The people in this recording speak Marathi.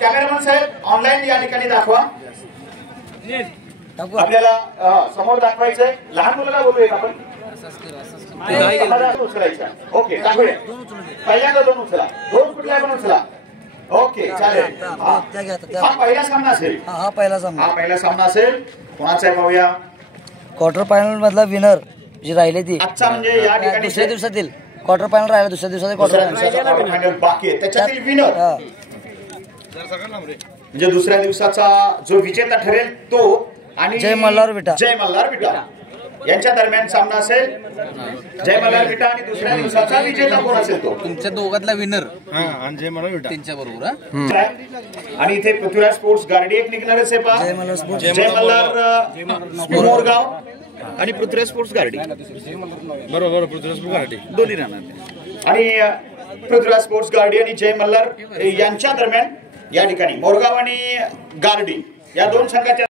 कॅमेरामन साहेब ऑनलाईन या ठिकाणी दाखवा. आपल्याला समोर दाखवायचंय. लहान मुलाला बोलूया आपण. उचलायचा. ओके टाकूया. पहिल्यांदा 2 उचला. 2 कुठल्या पण उचला. ओके चालेल. हा पहिला सामना असेल. हा पहिला सामना असेल. कोणाचा आहे पाहूया. क्वार्टर फायनल मधला विनर जी राहिले ती आजचा म्हणजे या ठिकाणी दुसऱ्या दिवसातील क्वार्टर फायनल राहिला. दुसऱ्या दिवसातील क्वार्टर फायनल बाकी आहे. त्याच्यातील विनर म्हणजे दुसऱ्या दिवसाचा जो विजेता ठरेल तो आणि जय मल्हार विटा यांच्या दरम्यान सामना असेल. जय मल्हार विटा आणि दुसऱ्या दिवसाचा विजेता कोण असेल तो तुमच्या दोघातला विनर आणि जय मल्हार विटा त्यांच्या बरोबर. आणि इथे पृथ्वीराज स्पोर्ट्स गार्डी एक निघणारे से पहा. जय मल्हार मोरगाव आणि पृथ्वीराज स्पोर्ट्स गार्डी बरोबर. पृथ्वीराज स्पोर्ट्स गार्डी दोन्ही राहणार. आणि पृथ्वीराज स्पोर्ट्स गार्डी आणि जय मल्हार यांच्या दरम्यान या ठिकाणी मोरगाव आणि गार्डी या 2 संघाच्या